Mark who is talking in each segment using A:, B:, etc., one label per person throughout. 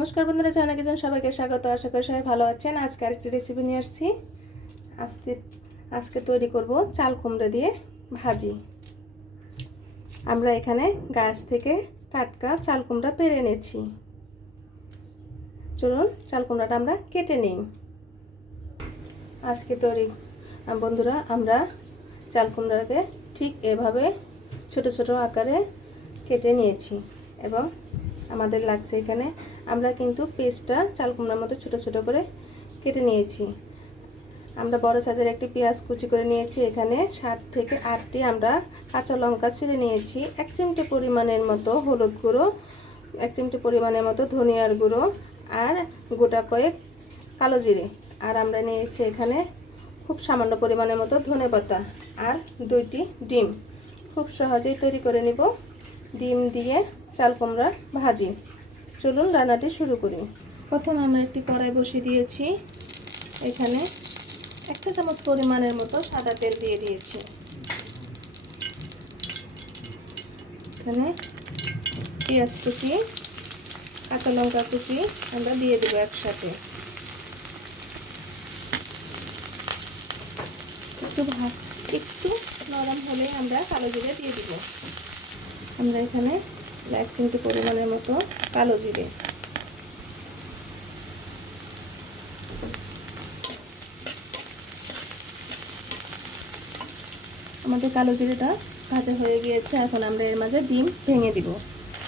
A: নমস্কার বন্ধুরা জানা কিচেন সবাইকে স্বাগত। আশা করি সবাই ভালো আছেন। আজকে আরেকটি রেসিপি নিয়ে আসছি। আজকে আজকে তৈরি করব চাল কুমড়ো দিয়ে ভাজি। আমরা এখানে গাছ থেকে টাটকা চাল কুমড়া পেরে এনেছি চলুন, চাল কুমড়াটা আমরা কেটে নিই। আজকে তৈরি, বন্ধুরা, আমরা চাল কুমড়াকে ঠিক এভাবে ছোট ছোট আকারে কেটে নিয়েছি এবং আমাদের লাগছে এখানে। আমরা কিন্তু পেস্টটা চাল কুমড়ার মতো ছোট ছোট করে কেটে নিয়েছি। আমরা বড় চাঁদের একটি পেঁয়াজ কুচি করে নিয়েছি। এখানে সাত থেকে আটটি আমরা কাঁচা লঙ্কা ছিঁড়ে নিয়েছি। এক চিমটে পরিমাণের মতো হলুদ গুঁড়ো, এক চিমটে পরিমাণের মতো ধনিয়ার গুঁড়ো আর গোটা কয়েক কালো জিরে। আর আমরা নিয়েছি এখানে খুব সামান্য পরিমাণের মতো ধনে পাতা আর দুইটি ডিম। খুব সহজেই তৈরি করে নিব। ডিম দিয়ে চাল কুমড়া ভাজি। চলুন রান্নাটি শুরু করি। প্রথমে আমরা একটি কড়াই বসিয়ে দিয়েছি। এখানে একটা চামচ পরিমাণের মতো সাদা তেল দিয়ে দিয়েছি। এখানে পেঁয়াজ কুচি, কাঁচা লঙ্কা কুচি আমরা দিয়ে দেবো একসাথে। একটু একটু নরম হলে আমরা কালো জিরে দিয়ে দিব। আমরা এখানে এক চিমটি পরিমাণের মতো কালো জিরে। আমাদের কালো জিরেটা ভাজা হয়ে গিয়েছে, এখন আমরা এর মাঝে ডিম ভেঙে দিব।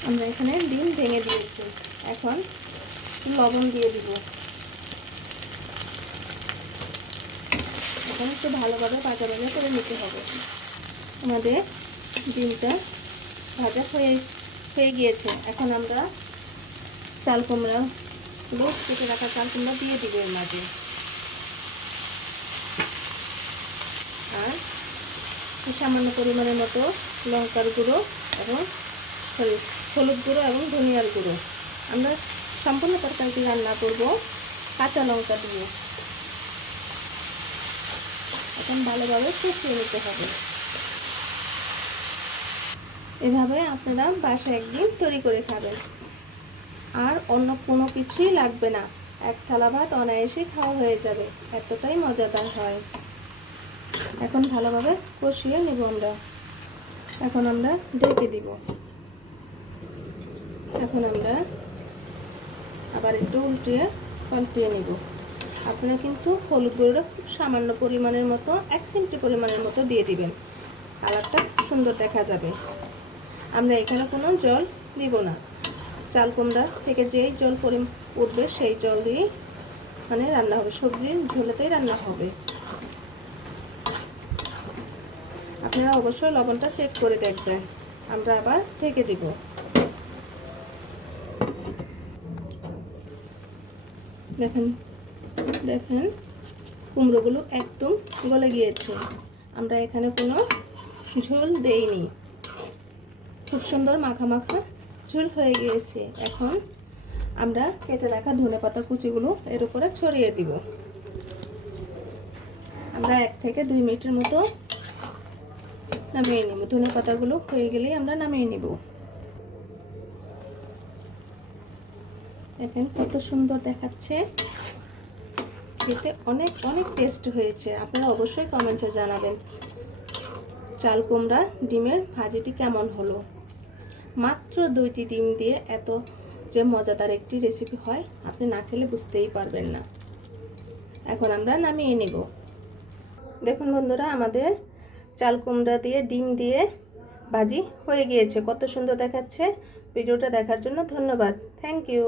A: আমরা এখানে ডিম ভেঙে দিয়েছি। এখন লবণ দিয়ে দিব। এখন একটু ভালোভাবে ভাজা ভাজা করে নিতে হবে। আমাদের ডিমটা ভাজা হয়ে হয়ে গিয়েছে। এখন আমরা চাল কুমড়াগুলো কেটে রাখা চাল কুমড়া দিয়ে দিব এর মাঝে। আর সামান্য পরিমাণের মতো লঙ্কার গুঁড়ো এবং হলুদ গুঁড়ো এবং ধনিয়ার গুঁড়ো। আমরা সম্পূর্ণ তরকারিটি রান্না করব কাঁচা লঙ্কা দিয়ে। এখন ভালোভাবে কষিয়ে নিতে হবে। এভাবে আপনারা বাসায় একদিন তৈরি করে খাবেন। আর অন্য কোনো কিছুই লাগবে না। এক থালা ভাত অনায়াসে খাওয়া হয়ে যাবে। এতটাই মজাদার হয়। এখন ভালোভাবে কষিয়ে নেব আমরা। এখন আমরা ডেকে দিব। এখন আমরা আবার একটু উল্টিয়ে পাল্টিয়ে নেব। আপনারা কিন্তু হলুদ গুঁড়োটা খুব সামান্য পরিমাণের মতো, এক চিমটি পরিমাণের মতো দিয়ে দিবেন। কালারটা সুন্দর দেখা যাবে। আমরা এখানে কোনো জল দিব না। চাল কুমড়া থেকে যেই জল পরি উঠবে সেই জল দিয়েই মানে রান্না হবে। সবজির ঝোলেতেই রান্না হবে। আপনারা অবশ্যই লবণটা চেক করে দেখবেন। আমরা আবার ঢেকে দিব। দেখেন দেখেন, কুমড়োগুলো একদম গলে গিয়েছে। আমরা এখানে কোনো ঝোল দেইনি। খুব সুন্দর মাখা মাখা ঝোল হয়ে গিয়েছে। এখন আমরা কেটে রাখা ধনে পাতা কুচিগুলো এর উপরে ছড়িয়ে দিব। আমরা এক থেকে দুই মিনিটের মতো নামিয়ে নেব। ধনে পাতাগুলো হয়ে গেলেই আমরা নামিয়ে নেব। দেখেন কত সুন্দর দেখাচ্ছে। খেতে অনেক অনেক টেস্ট হয়েছে। আপনারা অবশ্যই কমেন্টে জানাবেন। চাল কুমড়া ডিমের ভাজিটি কেমন হলো? মাত্র দুইটি ডিম দিয়ে এত যে মজাদার একটি রেসিপি হয়, আপনি না খেলে বুঝতেই পারবেন না। এখন আমরা নামিয়ে নেব। দেখুন বন্ধুরা, আমাদের চাল কুমড়া দিয়ে, ডিম দিয়ে ভাজি হয়ে গিয়েছে। কত সুন্দর দেখাচ্ছে। ভিডিওটা দেখার জন্য ধন্যবাদ। Thank you